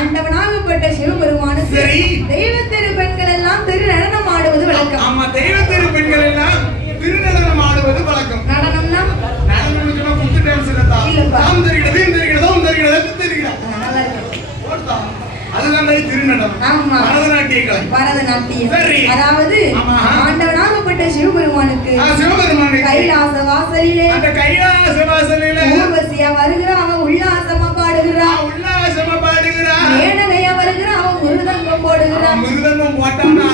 ஆண்டவனாகப்பட்ட சிவபெருமானுக்கு தெய்வ திரு பெண்கள் எல்லாம் திரு நடனம் ஆடுவது வழக்கம். ஆமா, தெய்வ திரு பெண்கள் எல்லாம் திரு நடனம் ஆடுவது வழக்கம். நடனம்னா நடனம் சொன்னா குத்து டான்ஸ் இல்ல. தாம் தெரிகிறது, தெரிகிறதோ தெரிகிறது, தெரிகிறது. நல்லா இருக்கு. அதுதான் திருநடம். ஆமா, பரதநாட்டிய கலை. பரதநாட்டியம். அதாவது ஆண்டவனாகப்பட்ட சிவபெருமானுக்கு கைலாச வாசலிலே, அந்த கைலாச வாசலிலே ஊர்வசியா வருகிற அவன் உல்லாசமா பாடுகிறான். உல்லாசமா பாடுகிறான். மேனகையா வருகிற அவன் மிருதங்கம் போடுகிறான். மிருதங்கம் போட்டானா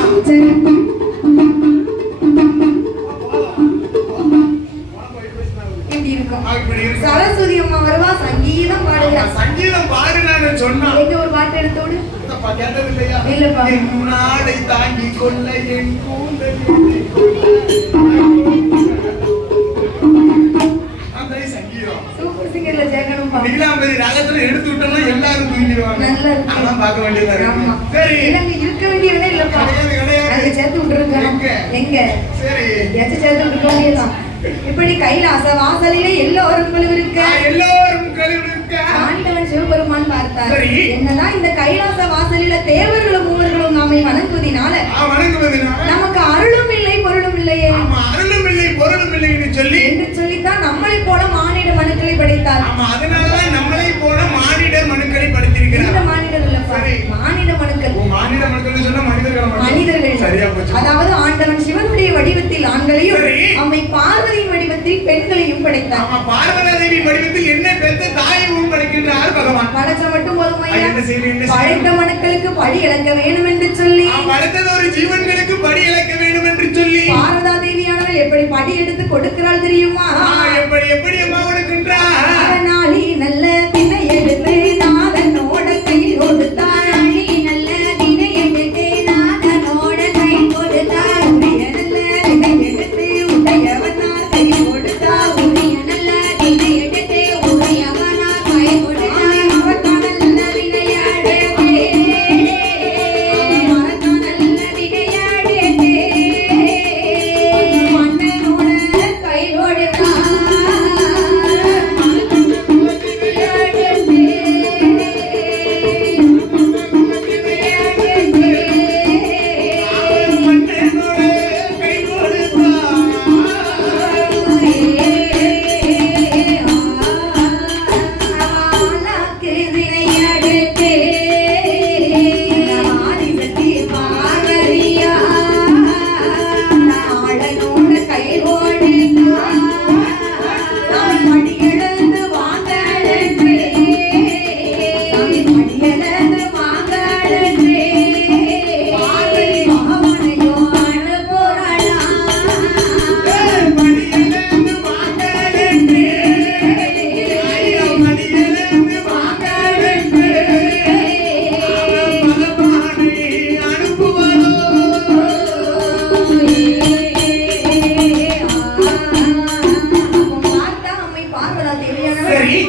இப்படி இருக்கும். சரஸ்வதி அம்மா வருவா, சங்கீதம் பாடுகிறான். சங்கீதம் பாடுறான்னு சொன்னா எங்க ஒரு பாட்டு எடுத்தோடு கேட்டதில்லையா? இல்லப்பா. நாளை தாங்கி கொள்ள என் கூந்தல் சூப்பர் சிங்கர்ல ஜெகனும்பா. நீலாம்பரி ராகத்துல எடுத்து விட்டோம்னா எல்லாரும் தூங்கிடுவாங்க. நல்லா இருக்கு. அதான் பார்க்க வேண்டியதா இருக்கு. சரி, இல்லங்க இருக்க வேண்டியவனே இல்லப்பா. நாங்க சேர்த்து விட்டுருக்கோம். எங்க சரி எச்ச சேர்த்து விட்டுருக்கோம். இப்படி கைலாச வாசலிலே எல்லோரும் குழுவிருக்க, எல்லோரும் குழுவிருக்க ஆண்டவன் சிவபெருமான் பார்த்தார். என்னன்னா இந்த கைலாச வாசலில தேவர்களும் மூவர்களும் நாமை வணங்குவதினால நமக்கு அருளும் இல்லை பொருளும் இல்லையே. அருளும் இல்லை பொருளும் இல்லை என்று சொல்லித்தான் நம்மளை போல மானிட மனுக்களை படைத்தார். அதனாலதான் நம்மளை போல மானிட மனுக்களை படைத்திருக்கிறார். இந்த மானிடர் இல்லப்பா, மானிட மனுக்கள். மானிட மனுக்கள் சொன்னா மனிதர்கள். சரியா போச்சு. அதாவது ஆண்டவன் சிவனுடைய வடிவத்தில் ஆண்களையும் அம்மை பார்வதியின் வடிவத்தில் பெண்களையும் படைத்தார். பார்வதி தேவி வடிவத்தில் என்ன பெற்ற தாயையும் படைக்கின்றார் பகவான். படைச்ச மட்டும் போதுமையா, படைத்த மனுக்களுக்கு படி இழக்க வேண்டும் என்று சொல்லி, படைத்தது ஒரு ஜீவன்களுக்கு படி இழக்க வேண்டும் என்று சொல்லி பாரதா தேவியானவள் எப்படி படி எடுத்து கொடுக்கிறாள் தெரியுமா? எப்படி அம்மா கொடுக்கின்றார்? நாளி நல்ல தினை எடுத்து நாதனோட கையில் கொடுத்தாள்.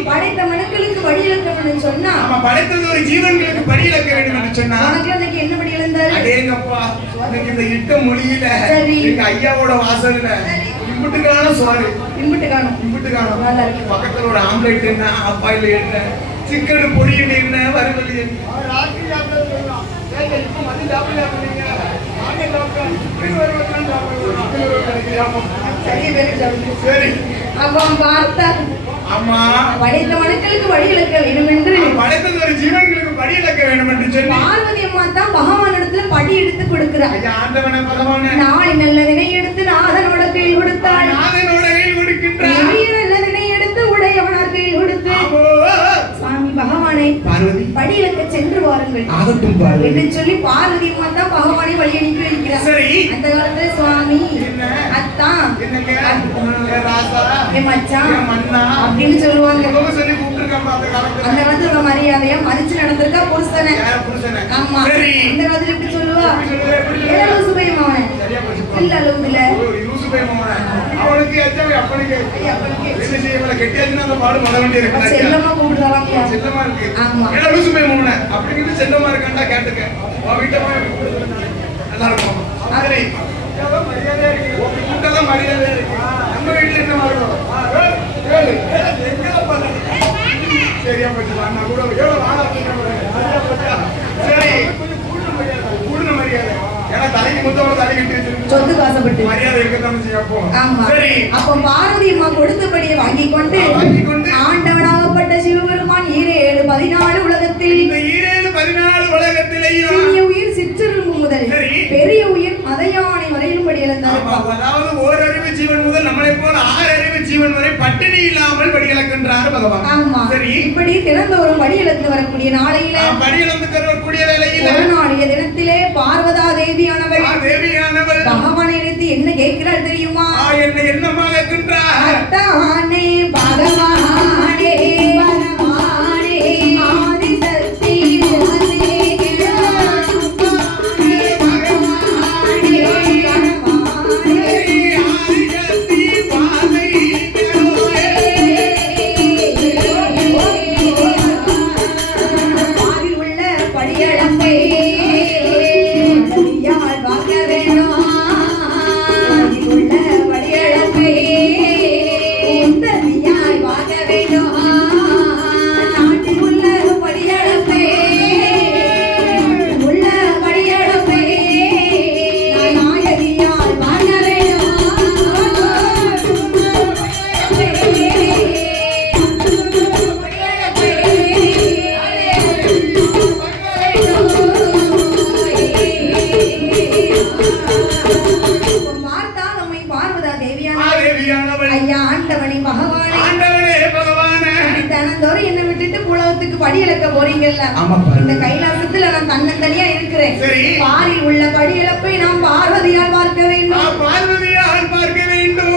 படைத்த மனுக்களுக்கு படி இழக்க வேண்டும் சொன்னா, படைத்தது ஒரு ஜீவன்களுக்கு படி இழக்க வேண்டும் என்று சொன்னா, உனக்கு அன்னைக்கு என்ன படி இழந்தாரு? அடேங்கப்பா, இன்னைக்கு இந்த இட்ட மொழியில எங்க ஐயாவோட வாசல்ல இம்புட்டுக்கான சோறு, இம்புட்டுக்கான நல்லா இருக்கு. பக்கத்துல ஒரு ஆம்லேட் என்ன, ஆப்பாயில் என்ன, சிக்கன் பொரியல் என்ன, வறுவல் என்ன, சரி அவன் பார்த்தா அம்மா படைத்த மனுக்களுக்கு வழி இழக்க வேண்டும் என்று, படைத்தது ஒரு ஜீவன்களுக்கு படி இழக்க வேண்டும் என்று சொல்லி பார்வதி அம்மா தான் பகவானிடத்துல படி எடுத்து கொடுக்கிறார். ஆண்டவனே பகவானே, நாளை நல்லதினை எடுத்து நாதனோட கையில் கொடுத்தாள். நாதனோட கையில் கொடுக்கின்றார். நல்லதினை எடுத்து உடையவனார் கையில் கொடுத்து, சுவாமி பகவானை பார்வதி படி இழக்க சென்று வாருங்கள் ஆகட்டும் பார்வதி என்று சொல்லி பார்வதி அம்மா தான் பகவானை வழி அனுப்பி வைக்கிறார். சரி, அந்த காலத்துல சுவாமி அத்தான் மச்சான் அப்படின்னு சொல்லுவாங்க. அந்த காலத்துல மரியாதையா மதிச்சு நடந்திருக்கா புருஷனை. ஆமா, இந்த காலத்துல எப்படி சொல்லுவா? சுபயமாவன இல்ல அளவுல செல்லமா கூப்பிடுறாங்க. ஆமா, சரி மரியாதை இருக்கு நம்ம வீட்டுல என்ன மாறுவோம் சரியா போச்சு நான் கூட எவ்வளவு வாழ சரி கூடுன மரியாதை ஏன்னா தலைக்கு முத்தவள தலை கட்டி வச்சிருக்கு சொத்து காசப்பட்டு மரியாதை இருக்கத்தான் செய்யப்போம் ஆமா சரி அப்ப பார்வதி அம்மா கொடுத்தபடியே வாங்கிக் கொண்டு ஆண்டவனாகப்பட்ட சிவபெருமான் 14 உலகத்தில் இந்த 14 உலகத்திலேயும் சிறிய உயிர் சிற்றிரும்பு முதல் பெரிய உயிர் மதையானை வரையிலும் படியளந்தார். அதாவது ஓரறிவு ஜீவன் முதல் நம்மளை போல 6 அறிவு ஜீவன் வரை பட்டினி இல்லாமல் படியளக்கின்றார் பகவான். ஆமா சரி இப்படி தினந்தோறும் படியளந்து வரக்கூடிய நாளையில படியளந்து வரக்கூடிய வேளையில ஒரு நாளைய தினத்திலே பார்வதா தேவியானவள் பகவானை நினைத்து என்ன கேட்கிறாள் தெரியுமா? என்னமா கேட்கின்றார்? அத்தானே பகவானே பகவானே ஆதிசக்தி படியளக்க போறீங்கல்ல இந்த கைலாசத்துல நான் தன்னந்தனியா இருக்கிறேன். பாரில் உள்ள படியளப்பை நாம் பார்வதியால் பார்க்க வேண்டும்.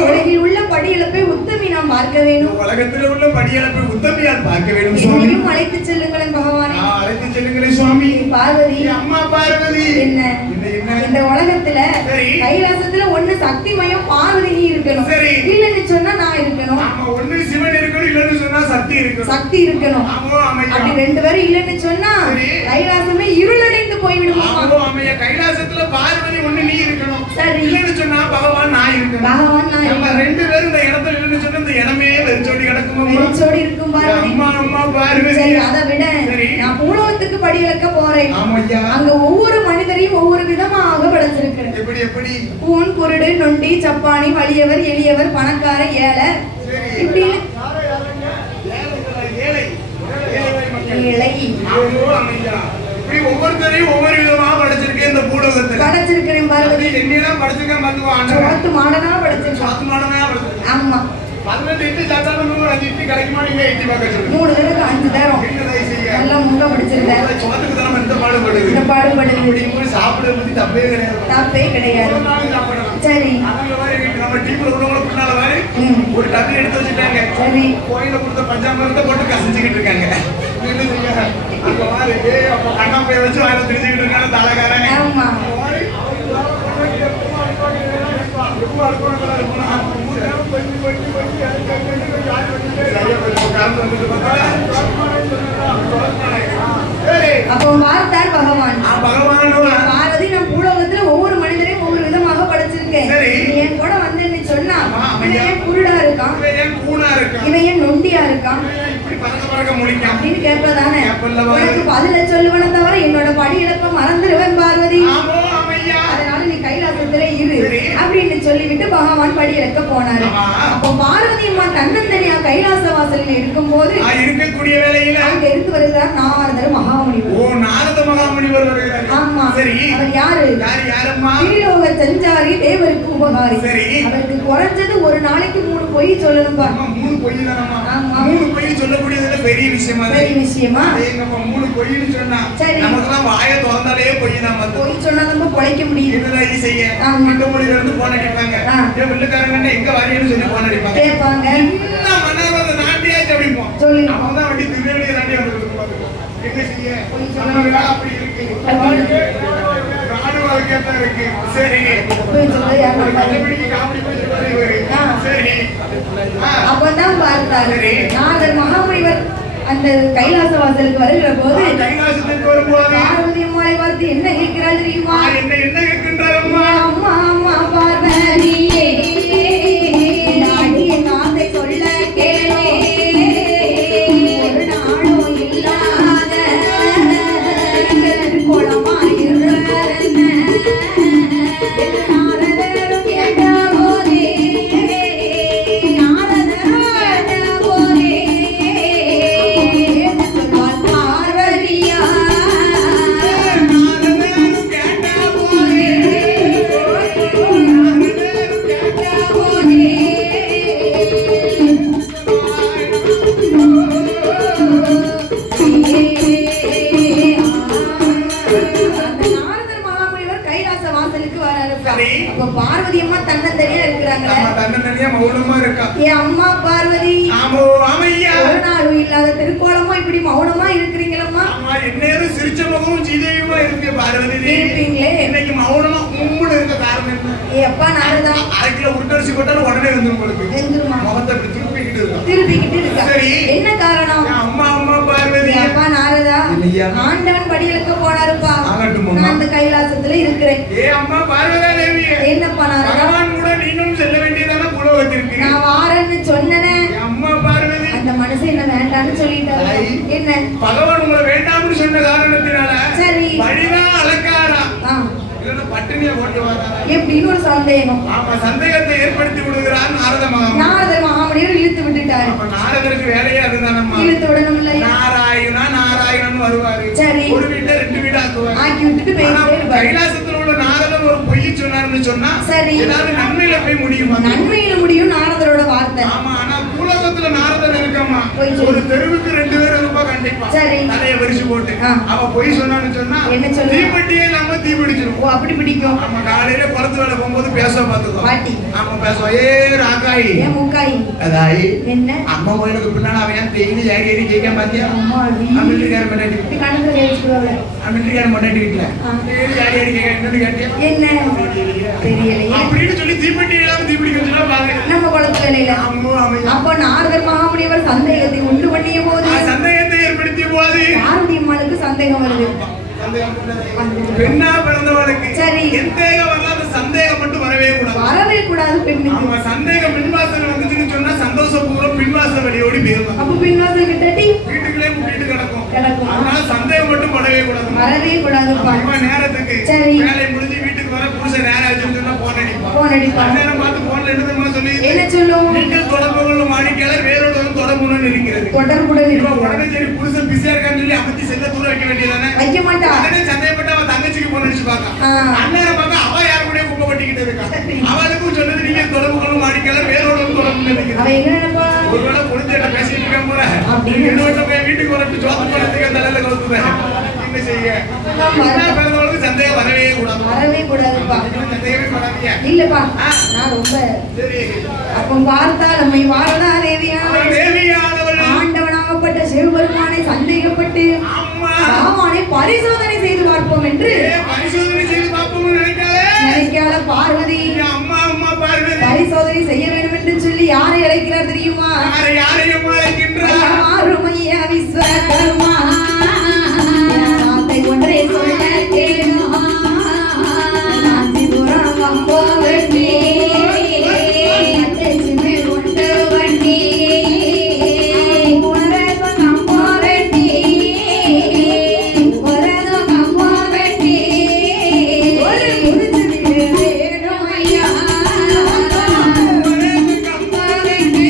உலகில் உள்ள படியளப்பை உத்தமி நாம் பார்க்க வேண்டும். உலகத்தில் உள்ள படியளப்பை உத்தமியால் பார்க்க வேண்டும். என்னையும் அழைத்து செல்லுங்களேன் பகவானே. அழைத்து செல்லுங்களேன் சுவாமி. பார்வதி அம்மா பார்வதி என்ன இந்த உலகத்துல கைலாசத்துல ஒண்ணு சக்திமயம் பார்வதி நீ இருக்கணும். இல்லன்னு சொன்னா நான் இருக்கணும். ஒண்ணு சிவன் இருக்கணும், இல்லன்னு சொன்னா சக்தி இருக்கணும். சக்தி இருக்கணும். அப்படி 2 பேரும் இல்லன்னு சொன்னா கைலாசமே இருளடைந்து போய்விடும். கைலாசத்துல பார்வதி ஒண்ணு நீ இருக்கணும். சரி இல்லன்னு சொன்னா பகவான் நான் இருக்கணும். பகவான் நான் நம்ம 2 பேரும் இந்த இடத்துல இல்லன்னு சொன்னா இந்த இடமே வெறிச்சோடி கிடக்கும். வெறிச்சோடி இருக்கும் பார்வதி. அம்மா அம்மா பார்வதி. சரி அதை விட நான் பூலோகத்துக்கு படியளக்க போறேன். அங்க ஒவ்வொரு மனிதரையும் ஒவ்வொரு விதமாக படைச்சிருக்கிறேன். எப்படி கூன் குருடு நொண்டி சப்பானி வலியவர் எளியவர் பணக்கார ஏழை இப்படி ஒவ்வொருத்தரையும் ஒவ்வொரு விதமா படைச்சிருக்கேன் இந்த பூலோகத்துல. படைச்சிருக்கிறேன் பார்வதி. என்னெல்லாம் படைச்சிருக்கேன் பாத்துக்கோ. சோத்து மாடனா படைச்சிருக்கேன். ஆமா 18 இட்லி சாப்பிட்டாலும் 100 இட்லி கிடைக்குமா? நீங்க இட்லி பார்க்க 3 பேருக்கு 5 தரம் நல்லா முங்க பிடிச்சிருந்தேன். சோத்துக்கு தரம் இந்த பாடுபடுது. இந்த பாடுபடுது. இப்படி சாப்பிடுறது பத்தி தப்பே கிடையாது. தப்பே கிடையாது. சரி நம்ம டீம்ல உள்ளவங்க பின்னால வாரி ஒரு டப்பி எடுத்து வச்சுட்டாங்க. சரி கோயில கொடுத்த பஞ்சாமிரத்தை போட்டு கசிஞ்சுக்கிட்டு இருக்காங்க. அங்க வாரி அப்ப கண்ணாப்பைய வச்சு வாயில திரிஞ்சுக்கிட்டு இருக்காங்க தலைகாரங்க. ஆமா அப்போ பார்த்தார் பகவான். பார்வதி நான் பூலோகத்துல ஒவ்வொரு மனிதரையும் ஒவ்வொரு விதமாக படைச்சிருக்கேன். என் கூட வந்து சொன்னா இவன் குருடா இருக்கான், இவன் நொண்டியா இருக்கான் அப்படின்னு கேட்பதானே உனக்கு பதில சொல்லுவன தவிர என்னோட படி இழப்ப மறந்துடுவேன் பார்வதி. அதனால நீ கைலாசத்துல இரு அப்படின்னு சொல்லிவிட்டு பகவான் படி இழக்க போனாரு. அப்போ பார்வதி அம்மா தன்னந்தனியா கைலாச வாசலில் இருக்கும் போது இருக்கக்கூடிய வேளையில அங்க இருந்து வருகிறார் நாரதர் மகாமுனிவர். ஓ நாரத மகாமுனிவர் வருகிறார். ஆமா சரி அவர் யாரு? யாரம்மா? திரிலோக சஞ்சாரி தேவருக்கு உபகாரி. அவருக்கு குறைஞ்சது ஒரு நாளைக்கு 3 பொய் சொல்லணும் பாரு. 3 பொய் தானம்மா? ஆமா 3 பொய் சொல்லக்கூடியதுல பெரிய விஷயமா? பெரிய விஷயமா? ஏங்கப்பா 3 பொய்ன்னு சொன்னா நமக்குலாம் வாயை திறந்தாலே பொய் தான் வந்து. பொய் சொன்னா நம்ம பொழைக்க முடியும். இதெல்லாம் இது செய்ய இந்த மொழியில இருந்து போன் அடிப்பாங்க. ஏன் வெள்ளக்காரங்க எங்க வரீங்கன்னு சொல்லி போன் அடிப்பாங்க. கேட்பாங்க. என்ன மனவத நாட்டியாச்சு அப்படிப்போம். சொல்லி அப்பதான் வண்டி திருநெல்வேலி நாட்டி வந்துருக்கு பாத்துக்கோ. எங்க செய்ய நம்ம அப்படி இருக்கு. ராணுவ வாழ்க்கையா இருக்கு. சரி போய் சொல்ல யாரோ பள்ளிக்கு காமெடி போய் சொல்றாரு. சரி அப்பதான் பார்த்தாரு நாரதர் மகாமுனிவர் அந்த கைலாச வாசலுக்கு வருகிற போது கைலாசத்துக்கு வரும்போது பார்வதி அம்மாளை பார்த்து என்ன கேட்கிறாள் தெரியுமா? என்ன கேட்கின்றாரம்மா? பார்வதி அம்மா தன்னந்தனியா இருக்கிறாங்களே. நம்ம தன்னந்தனியா மௌனமா இருக்கா. என் அம்மா பார்வதி ஆமோ ஆமையா ஒரு நாளும் இல்லாத திருக்கோலமா இப்படி மௌனமா இருக்கிறீங்களம்மா. ஆமா எந்நேரம் சிரிச்ச முகமும் சீதையுமா இருக்கு பார்வதி இருப்பீங்களே. இன்னைக்கு மௌனமா உம்முன்னு இருக்க காரணம் என்ன? ஏ அப்பா நாரதா 1/2 கிலோ உருட்டரிசி போட்டாலும் உடனே வந்துரும் உங்களுக்கு. வெந்துருமா? முகத்தை அப்படி திருப்பிக்கிட்டு இருக்கா. சரி என்ன காரணம்? அம்மா அம்மா பார்வதி அப்பா நாரதா ஆண்டவன் படிகளுக்கு போனாருப்பா. நான் அந்த கைலாசத்துல இருக்கிறேன். ஏ அம்மா பார்வதா தேவி என்னப்பா நாரதா பகவான் கூட நீங்களும் செல்ல வேண்டியதான புலவத்திற்கு. நான் வாரேன்னு சொன்னனே. அம்மா பார்வதி அந்த மனுஷன் என்ன வேண்டான்னு சொல்லிட்டாரு. என்ன பகவான் உங்களை வேண்டாம்னு சொன்ன காரணத்தினால சரி வழிதான் அலக்காரா இல்லன்னா பட்டினியா போட்டு வராரா எப்படின்னு ஒரு சந்தேகம். ஆமா சந்தேகத்தை ஏற்படுத்தி விடுகிறார் நாரத மகாமுனி. நாரத மகாமுனிவர் இழுத்து விட்டுட்டாரு. அப்ப நாரதருக்கு வேலையே அதுதானம்மா. இழுத்து விடணும் இல்லையா? நாராயணா நாராயணன் வருவாரு. சரி ஒரு வீட்டை 2 வீடா ஆக்குவாரு. ஆக்கி விட்டுட்டு போயிட்டே இருப்பாரு. கைலாசத்துல உள்ள நாரதன் ஒரு பொய் சொன்னாருன்னு சொன்னா சரி ஏதாவது நன்மையில போய் முடியுமா? நன்மையில முடியும் நாரதரோட வார்த்தை. ஆமா ஆனா பூலோகத்துல நாரதன் இருக்கம்மா. ஒரு தெருவுக்கு 2 பேர் இருப்பா கண்டிப்பா. சரி தலைய வரிச்சு போட்டு அவ பொய் சொன்னான்னு சொன்னா என்ன சொல்லு? தீப்பெட்டியே இல்லாம தீ பிடிச்சிரும். ஓ அப்படி பிடிக்கும். ஆமா காலையில குளத்து வேலை போகும்போது பேச பாத்துக்கோ. பாட்டி ஆமா பேசுவோம். ஏ ராக்காயி ஏ முக்காயி அதாயி என்ன அம்மா கோயிலுக்கு பின்னால அவன் ஏன் தேய்லி ஏறி ஏறி கேட்க பாத்தியா? அமெரிக்கார மண்டாட்டி கணத்துல வச்சுக்கோங்க. அமெரிக்கார மண்டாட்டி வீட்டுல தேய்லி ஏறி ஏறி கேட்க என்னன்னு கேட்டியா? என்ன தெரியலையே அப்படின்னு சொல்லி தீப்பெட்டி இல்லாம தீ பிடிக்கிறதுனா பாருங்க நம்ம குளத்து வேலையில. அப்போ நாரதர் மகாமுனிவர் சந்தேகத்தை உண்டு பண்ணிய போது சந்தேகத்தை ஏற்படுத்திய போது பார்வதி அம்மாளுக்கு சந்தேகம் வருது. பெண்ணா பிறந்தவளுக்கு சரி எந்தேகம் வரலாத சந்தேகம் மட்டும் வரவே கூடாது. வரவே கூடாது பெண்ணுக்கு. ஆமா சந்தேகம் பின்வாசல் வந்துச்சுன்னு சொன்னா சந்தோஷபூர்வம் பின்வாசல் வழியோடி போயிடும். அப்ப பின்வாசல் கிட்டடி வீட்டுக்குள்ளே முட்டிட்டு கிடக்கும். அதனால சந்தேகம் மட்டும் வரவே கூடாது. வரவே கூடாது. அம்மா நேரத்துக்கு சரி வேலை முடிஞ்சு வீட்டுக்கு வர புருஷன் நேரம் ஆச்சுன்னு சொன்னா போன் அடிப்பான். நேரம் பார்த்து போன்ல என்ன சொல்லி என்ன சொல்லுவோம்? வீட்டில் தொடர்புகள் வாடிக்கையாளர் வேறொரு தொடர்புடன் இருக்கிறது. தொடர்புடன் இருக்கிறது. உடனே சரி புருஷன் பிஸியா இருக்கான்னு சொல்லி அப்பத்தி செல்ல தூர வைக்க வேண்டியதானே? வைக்க மாட்டா. உடனே சந்தேகப்பட்டு அவன் தங்கச்சிக்கு போன் அடிச்சு பார்க்க அண்ணன் பார்க்க அவ யாரு கூட குப்பை கொட்டிக்கிட்டு இருக்கா. அவளுக்கும் சொன்னது நீங்க தொடர்புகளும் வாடிக்கையாளர் வேறொரு தொடர்பு இருக்கிறது. அவ எங்க நினைப்பா? ஒருவேளை புரிஞ்சிட்ட பேசிட்டு இருக்க போல என்னோட போய் வீட்டுக்கு வரட்டு ஜோத்து போனதுக்கு தலையில கவுத்துறேன். என்ன செய்ய பிறந்தவளுக்கு சந்தேகம் வரவே கூடாது. வரவே கூடாதுப்பா. சந்தேகமே படாதீங்க. இல்லப்பா நான் ரொம்ப அப்ப பார்த்தா நம்மை வாரதா தேவியானவள் ஆண்டவனாகப்பட்ட சிவபெருமானை சந்தேகப்பட்டு ராமனை பரிசோதனை செய்து பார்ப்போம் என்று பரிசோதனை செய்து பார்ப்போம் நினைக்காத பார்வதி பரிசோதனை செய்ய வேண்டும் என்று சொல்லி யாரை அழைக்கிறார் தெரியுமா? யாரையும் அழைக்கின்றார்? ஆறுமையா விஸ்வகர்மா ஒன்றே சொல்ல கேளும் காஞ்சிபுரம் கம்போவட்டி லட்சுமி கொண்டு வண்டி உரதும் கம்போவட்டி உரதும் கம்போவட்டி ஒரு புரிச்சு வேணும் ஐயா கம்போவட்டி கம்போவட்டி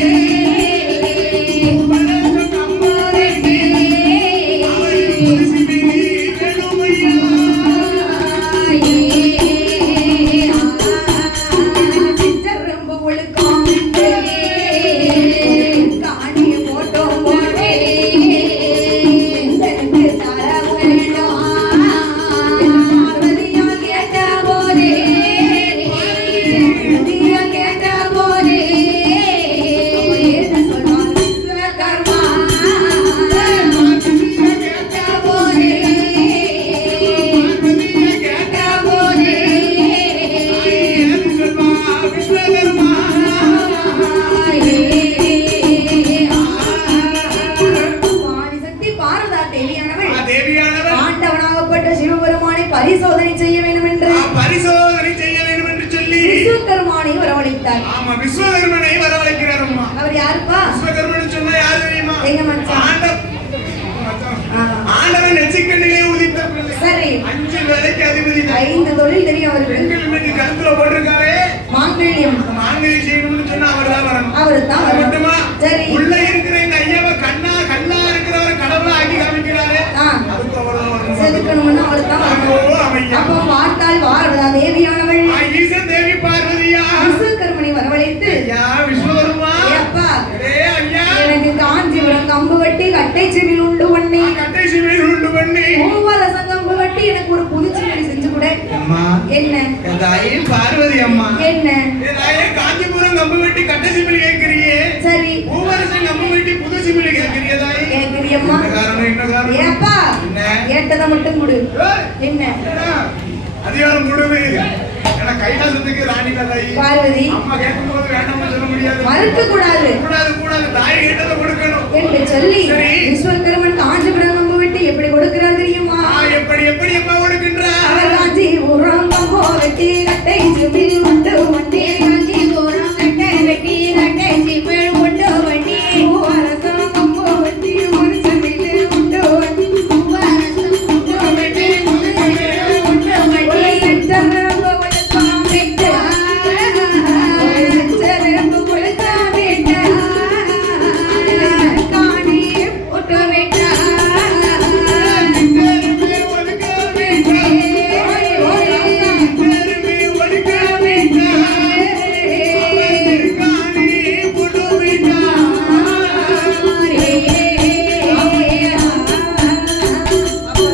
பரிசோதனை செய்ய வேண்டும் என்று சொல்லி விஸ்வகர்மானை வரவழைத்தார். ஆமா விஸ்வகர்மனை வரவழைக்கிறார். அம்மா அவர் யாருப்பா? விஸ்வகர்மன் சொன்னா யாரு தெரியுமா? எங்க மச்சான் ஆண்டவன் நெச்சிக்கண்ணிலே உதித்த பிள்ளை. சரி 5 வேலைக்கு அதிபதி. 5 தொழில் தெரியும் அவருக்கு. பெண்கள் இன்னைக்கு கருத்துல போட்டிருக்காரே மாங்கல்யம். மாங்கல்யம் செய்யணும்னு சொன்னா அவர்தான் வரணும். அவர்தான் வரணும். சரி உள்ள இருக்கிற இந்த ஐயாவை கண்ணா இருக்கிறவர் கடவுளா ஆக்கி காமிக்கிறாரே அதுக்கு அவர்தான் வரணும். செதுக்கணும்னா அவர்தான் வரணும். அப்போ பார்த்தால் வாரதா தேவியானவள் ஈசன் தேவி பார்வதியா விஸ்வகர்மனை வரவழைத்து விஸ்வகர்மா அப்பா எனக்கு காஞ்சிபுரம் கம்பு வட்டி கட்டை செவில் உண்டு பண்ணி கட்டை செவில் உண்டு பண்ணி மூவரசம் கம்பு வட்டி எனக்கு ஒரு புதுச்சேரி செஞ்சு கொடு. என்ன தாயே பார்வதி அம்மா, என்ன தாயே காஞ்சிபுரம் கம்பு வெட்டி கட்ட சிமிலி கேட்கிறியே, சரி பூவரசன் கம்பு வெட்டி புது சிமிலி கேட்கிறியே தாயே, கேக்குறியம்மா. என்ன காரணம்? ஏப்பா என்ன கேட்டதை மட்டும் கொடு. என்ன அதிகாரம் கொடுவே ஏன்னா கைலாசத்துக்கு ராணி தாயி பார்வதி அம்மா கேட்கும்போது வேண்டாம்னு சொல்ல முடியாது, மறுக்க கூடாது கூடாது கூடாது, தாய் கேட்டதை கொடுக்கணும் என்று சொல்லி சரி. விஸ்வகர்மன் காஞ்சிபுரம் கம்பு வெட்டி எப்படி கொடுக்கிறார் தெரியுமா? எப்படி எப்படி அம்மா கொடுக்கின்றா? அவர் காஞ்சிபுரம் கம்பு வெட்டி கட்டை சிமிழ் உண்டு வண்டி, காஞ்சிபுரம் கட்டை வெட்டி கட்டை சிமிழ் உண்டு வண்டி, பூவரசம் கம்பு வெட்டி ஒரு சிமிழ் உண்டு வண்டி, பூவரசம் கம்பு வெட்டி ஒரு சிமிழ் உண்டு வண்டி, சட்டரம்பு வளர்த்தான் விட்டா, சட்டரம்பு வளர்த்தான் விட்டா, காணி போட்டு விட்டா,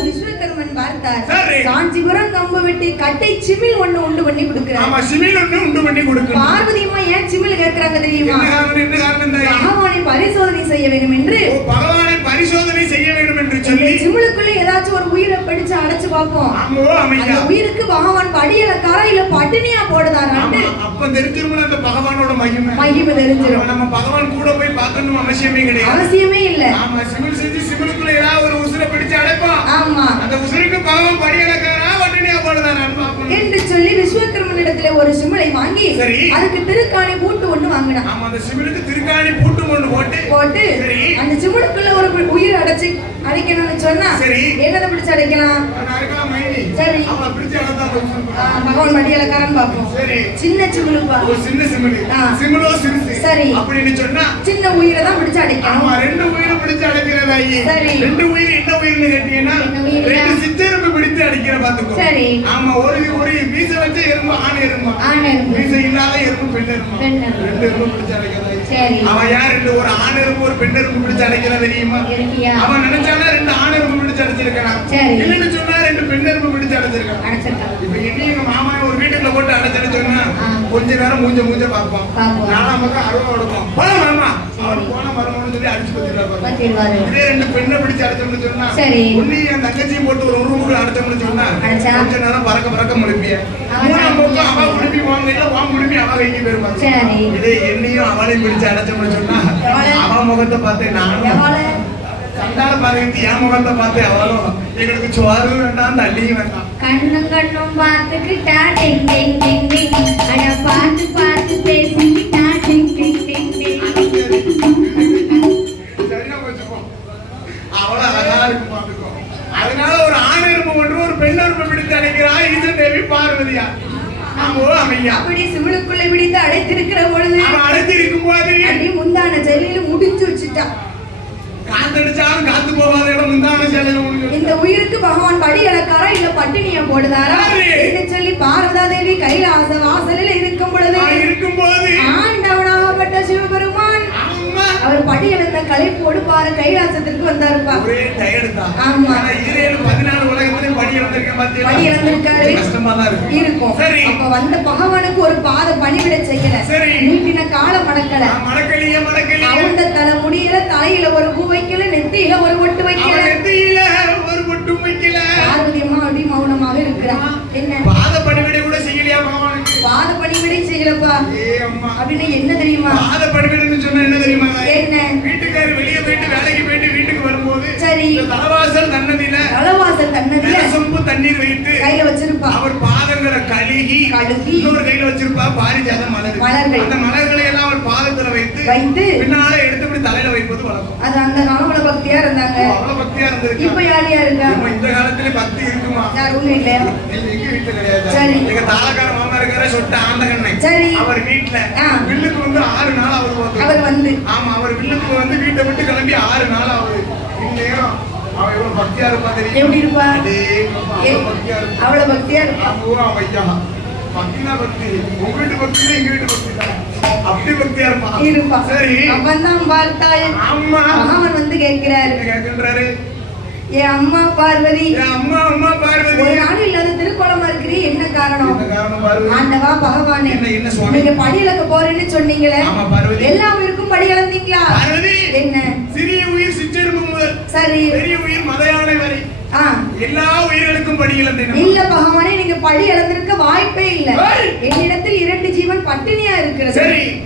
விஸ்வகர்மன் பார்த்தார். சரி. காஞ்சிபுரம் கம்பு வெட்டி கட்டை சிமிழ் ஒண்ணு உண்டு பண்ணி கொடுக்கிறார். ஆமா சிமில் ஒண்ணு உண்டு பண்ணி கொடுக்கணும். பார்வதி அம்மா ஏன் சிமிழ் கேட்கிறாங்க தெரியுமா? என்ன காரணம்? என்ன காரணம் தாயி? பகவானை பரிசோதனை செய்ய வேண்டும் என்று. ஓ, பகவானை பரிசோதனை செய்ய வேண்டும் என்று சொல்லி சிமிழுக்குள்ள ஏதாச்சும் ஒரு உயிரை பிடிச்சு அடைச்சு பார்ப்போம். ஆமோ அந்த அமையா, உயிருக்கு பகவான் படியலக்காரா இல்ல பட்டினியா போடுதாரான்னு அப்ப தெரிஞ்சிருமல அந்த பகவானோட மகிமை. மகிமை தெரிஞ்சிரும். நம்ம பகவான் கூட போய் பார்க்கணும் அவசியமே கிடையாது. அவசியமே இல்ல. ஆமா சிமில் செஞ்சு சிமிலுக்குள்ள ஏதாவது ஒரு உசுரை பிடிச்சு அடைப்பான். ஆமா அந்த உசுருக்கு பகவான் படியலக்காரா வட்டனியா போடுதாரான்னு பார்க்கணும் என்று சொல்லி விஸ்வகர்மனிடத்துல ஒரு சிமிழை வாங்கி சரி. அதுக்கு திருக்காணி பூட்டு ஒண்ணு வாங்கினான். ஆமா அந்த சிமிலுக்கு திருக்காணி பூட்டு கொண்டு போட்டு சரி. அந்த சிமிழுக்குள்ள ஒரு உயிர் அடைக்கணும்னு சொன்னா சரி. என்னதை பிடிச்சு அடைக்கலாம்? நறுக்கலாம் மைனி. சரி. அவன் பிடிச்சு அடைத்தா போதும். பகவான் மடியலக்காரன் பார்ப்போம். சரி. சின்ன சிமிழுப்பா, ஒரு சின்ன சிமிலு. ஆ. சிமிலோ சிறுசு. சரி. அப்படின்னு சொன்னா சின்ன உயிரை தான் பிடிச்சு அடைக்கணும். ஆமா ரெண்டு உயிரை பிடிச்சு அடைக்கிறதாயி. சரி. ரெண்டு உயிர் என்ன உயிர்னு கேட்டீங்கன்னா என்ன உயிர்? ரெண்டு சித்தெரும்பு பிடித்து அடிக்கிற பாத்துக்கோ. சரி. ஆமா ஒரு ஒரு மீச வச்ச எறும்பு ஆண் எறும்பு, ஆண் எறும்பு. மீச இல்லாத எறும்பு பெண் எறும்பு, பெண் எறும்பு. ரெண்டு எறும்பு பிடிச்சு அடைக்கிறதாயி. சரி. அவன் யார்? ரெண்டு ஒரு ஆண் எறும்பு ஒரு பெண் எறும்பு பிடிச்சு அடைக்கிறா தெரியுமா? இருக்கியா? அவன் நினைச்சானா ரெண்டு ஆண் எறும்பு பிடிச்சு அடைச்சிருக்கான். சரி. இல்லன்னு சொன்னா ரெண்டு பெண் எறும்பு பிடிச்சு அடைச்சிருக்கான். அடைச்சிருக்கான். இப்ப என்ன எங்க மாமா ஒரு வீட்டுக்குள்ள போட்டு அடைச்சேன்னு சொன்னா ஆ. கொஞ்ச நேரம் மூஞ்ச பார்ப்போம். பார்ப்போம். நாலாம் பக்கம் அருவா எடுப்போம். போன மாமா அவர் போன மரம்னு சொல்லி அடிச்சு பத்திடுவாரு. பத்திடுவாரு. இதே ரெண்டு பெண்ணை பிடிச்சு அடைச்சோம்னு சொன்னா சரி. ஒண்ணு என் தங்கச்சியும் போட்டு ஒரு ரூமுக்குள்ள அடைச்சோம்னு சொன்னா அடைச்சா? கொஞ்ச நேரம் பறக்க முழுப்பிய அவன் மூணாம் பக்கம் அவ முழுப்பி வாங்க இல்ல வா முழுப்பி அவ கைக்கு போயிருப்பாங்க. சரி. இதே என்னையும் அவளையும் பிடிச்சு அடைச்சோம்னு சொன்னா அவன் முகத்தை பார்த்து நானும் எவ்வளவு? கண்டால பாருங்க என் முகத்தை பார்த்து அவளும் எங்களுக்கு சோறு வேண்டாம் தண்ணியும் வேண்டாம். கண்ணும் கண்ணும் பார்த்துக்கிட்டா டிங் டிங் டிங் டிங், அட பார்த்து பார்த்து பேசிக்கிட்டா டிங் டிங் டிங் டிங். சரியா போச்சுப்போ. அவ்வளவு அழகா இருக்கு பாத்துக்கோ. அதனால ஒரு ஆண் எறும்பு ஒன்று ஒரு பெண் எறும்பு பிடித்து அடைக்கிறா ஈசன் தேவி பார்வதியா. ஆமோ அமையா. அப்படி சிமிழுக்குள்ள பிடித்து அடைத்திருக்கிற பொழுது அவன் அடைத்து இருக்கும் போது அப்படி முந்தான ஜெல்லியில முடிச்சு வச்சுட்டா. காத்தடிச்சாலும் காத்து போகாத இடம் முந்தான சேலையில முடிஞ்சு. இந்த உயிருக்கு பகவான் படி இழக்காரா இல்ல பட்டினிய போடுதாரா என்று சொல்லி பாரதா தேவி கைலாச வாசலில் இருக்கும் பொழுது இருக்கும்போது ஆண்டவனாகப்பட்ட சிவபெருமான் அம்மா அவர் படி இழந்த களைப்போடு பாரு கைலாசத்திற்கு வந்தாருப்பா. ஒரே டயர்டு தான். ஆமா. ஆனா ஈரேழு 14 உலகத்திலே படி இழந்திருக்கேன் பாத்தீங்களா? படி இழந்திருக்காரு. கஷ்டமா தான் இருக்கு. இருக்கும். சரி. அப்ப வந்த பகவானுக்கு ஒரு பாத பணிவிட செய்யல. சரி. நீட்டின கால மடக்கல. மடக்கலிய அவந்த தலை முடியல, தலையில ஒரு பூ வைக்கல, நெத்தியில ஒரு ஒட்டு வைக்கல. நெத்தியில ஒரு பொட்டும் வைக்கல. பார்வதி அம்மா அப்படி மௌனமாக இருக்கிறா. என்ன பாத பணிவிடை கூட செய்யலையா பகவானுக்கு? பாத பணிவிடை செய்யலப்பா. ஏ அம்மா அப்படின்னு என்ன தெரியுமா? பாத பணிவிடைன்னு சொன்னா என்ன தெரியுமா? என்ன? வீட்டுக்காரர் வெளியே போயிட்டு வேலைக்கு போயிட்டு வீட்டுக்கு வரும்போது சரி. இந்த தலவாசல் தன்னதில தலவாசல் தன்னதில சொம்பு தண்ணீர் வைத்து கையில வச்சிருப்பா. அவர் பாதங்களை கழுகி இன்னொரு கையில வச்சிருப்பா பாரிஜாத மலர்கள். அந்த மலர்களை எல்லாம் அவர் பாதத்துல வைத்து பின்னால எடுத்து இப்படி தலையில வைப்பது வழக்கம். அது அந்த காலத்துல பக்தியா இருந்தாங்க. அவ்வளவு பக்தியா இருந்திருக்கு. இப்ப யாரையா இருக்கா? இந்த காலத்துல பக்தி இருக்குமா? யாரும் இல்லையா? எங்க வீட்டுல கிடையாது. சரி. எங்க தாளக்கார மாமா இருக்காரு சொட்ட ஆண்டகண்ணை. சரி. அவர் வீட்டுல வில்லுக்கு வந்து 6 நாள் அவர் வந்து ஆமா அவர் வில்லுக்கு வந்து வீட்டை விட்டு கிளம்பி 6 நாள் ஆகுது. இந்நேரம் அவ எவ்வளவு பக்தியா இருப்பா தெரியும். எப்படி இருப்பா? அவ்வளவு பக்தியா இருப்பா. ஐயா பக்தினா பக்தி. உங்க வீட்டு பக்தி எங்க வீட்டு பக்தி தான். அப்படி பக்தியா இருப்பா. சரி. அவன் தான் பார்த்தாய். ஆமா. அவன் வந்து கேட்கிறாரு. கேட்கின்றாரு. என் அம்மா பார்வதி. அம்மா பார்வதி. ஒரு நாள் இல்லாத திருக்கோலமா இருக்கிறீ, என்ன காரணம்? ஆண்டவா பகவானே, என்ன சுவாமி? நீங்க படி இழக்க போறேன்னு சொன்னீங்களே, எல்லா உயிருக்கும் படி இழந்தீங்களா? என்ன சிறிய உயிர் சிற்றெரும்பு முதல் சரி பெரிய உயிர் மத யானை வரை எல்லா உயிர்களுக்கும் படி இழந்தேன். இல்ல பகவானே, நீங்க படி இழந்திருக்க வாய்ப்பே இல்ல. என்னிடத்தில் 2 ஜீவன் பட்டினியா இருக்கிறது,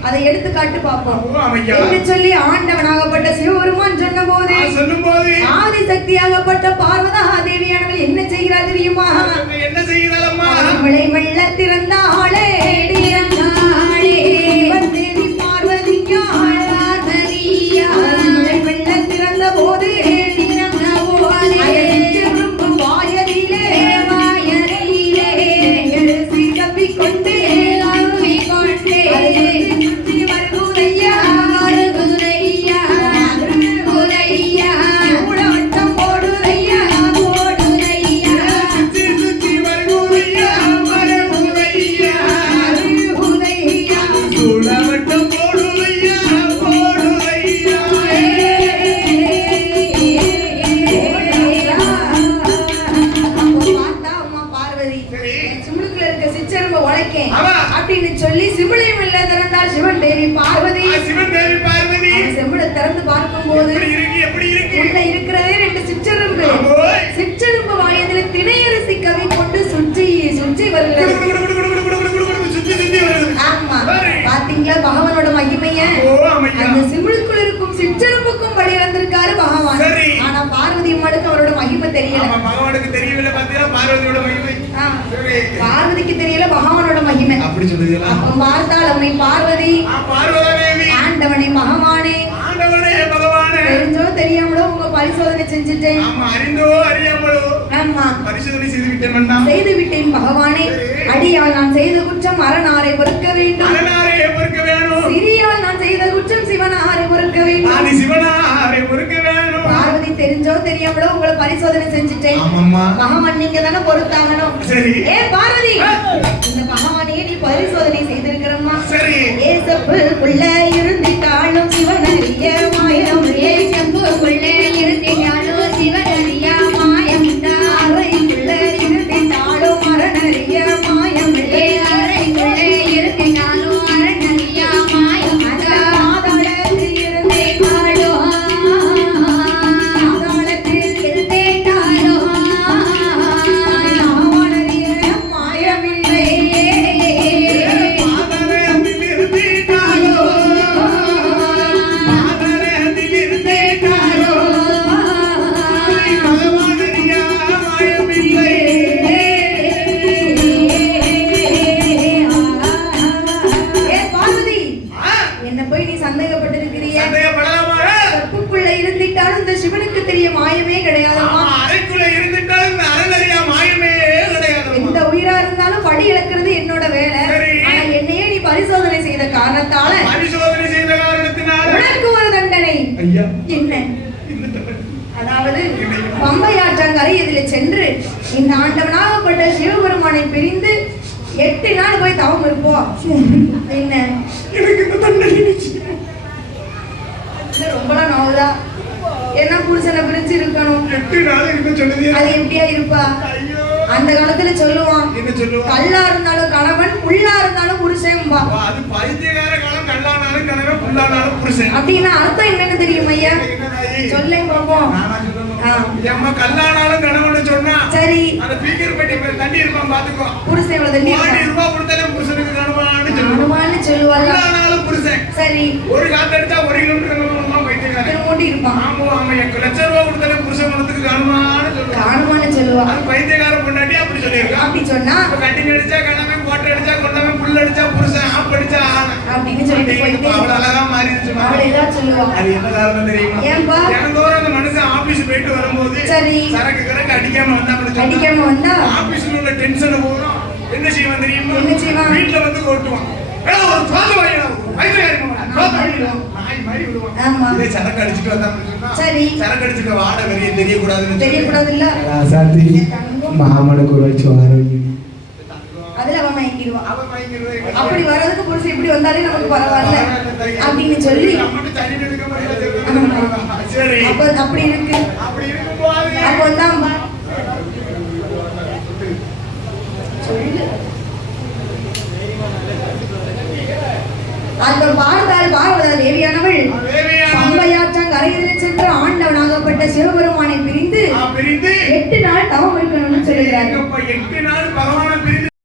அதை எடுத்து காட்டு பாப்போம் என்று சொல்லி ஆண்டவனாகப்பட்ட சிவபெருமான் சொல்லும்போது ஆதிசக்தியாகப்பட்ட பார்வதா தேவியானவள் என்ன செய்கிறார் தெரியுமா? என்ன செய்கிறாள் அம்மா? விளை வெள்ள திறந்தாளே தேவி பார்வதியா விளை வெள்ள திறந்த போது அப்படின்னு சொல்லி சிமிழையும் இல்ல திறந்தாள் சிவன் தேவி பார்வதி. செம்பிளை திறந்து பார்க்கும் போது உள்ள இருக்கிறதே 2 சிற்றெரும்பு. சிற்றெரும்பு வாயதில் திணையரசி கவி கொண்டு சுற்றி சுற்றி வருகிறது. ஆமா, பாத்தீங்களா பகவானோட மகிமைய? அந்த சிமிழுக்குள் இருக்கும் சிற்றெரும்புக்கும் படி இழந்திருக்காரு பகவான். ஆனா பார்வதி அம்மாளுக்கு அவரோட மகிமை தெரியல. பார்வதிக்கு தெரியல பகவானோட மகிமை. அப்படி சொல்லுவீங்களா? அப்ப பார்த்தாள் அம்மை பார்வதி, ஆண்டவனே பகவானே, தெரிஞ்சோ தெரியாமலோ உங்க பரிசோதனை செஞ்சுட்டேன். செய்து விட்டேன் பகவானே. அடியால் நான் செய்த குற்றம் அரணாரை பொறுக்க வேண்டும். சிறியால் நான் செய்த குற்றம் சிவனாரை பொறுக்க வேண்டும். பார்வதி தெரிஞ்சோ தெரியாமலோ உங்களை பரிசோதனை செஞ்சுட்டேன். பகவான் நீங்க தானே பொறுத்தாகணும். ஏ பார்வதி, இந்த பகவானையே நீ பரிசோதனை செய்திருக்கிறம்மா. ஏசப்புக்குள்ள இருந்திட்டாலும் சிவனறிய மாயம். ஏசப்புக்குள்ள இருந்திட்டாலும் சிவனறிய மாயம். அறைக்குள்ள இருந்திட்டாலும் அரணறிய மாயம். அறைக்குள்ள இருந்திட்டாலும் அரணறிய மாயம். ஆதாளத்தில் இருந்தேட்டாலும் மாயமில்லை. சிவனுக்கு தெரிய மாயமே கிடையாதுமா. அறைக்குள்ள இருந்துட்டாலும் அரணறியா மாயமே கிடையாது. எந்த உயிரா இருந்தாலும் படி இழக்கிறது என்னோட வேலை. ஆனா என்னையே நீ பரிசோதனை செய்த காரணத்தால உனக்கு ஒரு தண்டனை. என்ன? அதாவது பம்பை ஆற்றங்கரை இதில் சென்று இந்த ஆண்டவனாகப்பட்ட சிவபெருமானை பிரிந்து 8 நாள் போய் தவம் இருப்போம். என்ன எனக்கு இந்த தண்டனை ரொம்பலாம் நோவுதா? என்ன புருஷனை பிரிஞ்சு இருக்கணும். 8 நாள் இருக்க சொல்லுது. அது எப்படியா இருப்பா? அந்த காலத்துல சொல்லுவான், கல்லா இருந்தாலும் கணவன், புல்லா இருந்தாலும் புருஷன்பா. அது பைத்தியக்கார காலம். கல்லானாலும் கணவன், புல்லானாலும் புருஷன். அப்படின்னா அர்த்தம் என்னன்னு தெரியும் ஐயா? சொல்லேன் பாப்போம். அம்மா கல்லானாலும் கணவன் சொன்னா சரி, அந்த பீக்கர் பெட்டி தண்ணி இருப்பான் பாத்துக்கோ. புருஷன் எவ்வளவு தண்ணி? 1 ரூபாய் கொடுத்தாலும் புருஷனுக்கு கணவனான்னு சொல்லுவாங்க. கல்லானாலும் புருஷன். சரி, ஒரு காத்து அடிச்சா 1 கிலோமீட்டர் பைத்தியக்காரன் ஓடி இருப்பான். ஆமா ஆமா, 1 லட்சம் ரூபாய் கொடுத்தாலும் புருஷன் மனத்துக்கு கணவனான்னு சொல்லுவாங்க. அது பைத்தியக்கார பொண்டாட்டி அப்படி சொல்லியிருக்கான். அப்படி சொன்னா கட்டி அடிச்சா கணவன், கோட்டை அடிச்சா கொண்டவன், புல் அடிச்சா புருஷன், ஆப் அடிச்சா ஆன அப்படின்னு சொல்லிட்டு போயிட்டு அவ்வளவு அழகா மாறிடுச்சு. அவளை ஏதாவது சொல்லுவாங்க. அது என்ன காரணம் தெரியுமா? ஏன்பா? தினந்தோறும் அந்த மனுஷன் ஆபீஸ் போயிட்டு வரும்போது சரி சரக்கு அடிக்காம வந்தா ஆபீஸ்ல உள்ள டென்ஷனை போறோம். என்ன செய்வான் தெரியுமா? என்ன செய்வான்? வீட்டுல வந்து கொட்டுவான். ஒரு பாத்து வாங்கிடும். சரக்கு அடிச்சுட்டு வந்தா சரி, சரக்கு அடிச்சுட்டு வாட வெளியே தெரியக்கூடாது இல்ல. மாமனுக்கு ஒரு அதுல அவன் மயங்கிடுவான். அப்படி வர்றதுக்கு புருஷன் இப்படி வந்தாலே நமக்கு பரவாயில்ல அப்படின்னு சொல்லி அப்படி இருக்கு. அப்போதான் சொல்லு. அந்த பார்த்தால் பார்வதா தேவியானவள் பம்பையாற்றங் கரையிலே சென்று ஆண்டவனாகப்பட்ட சிவபெருமானை பிரிந்து 8 நாள் தவம்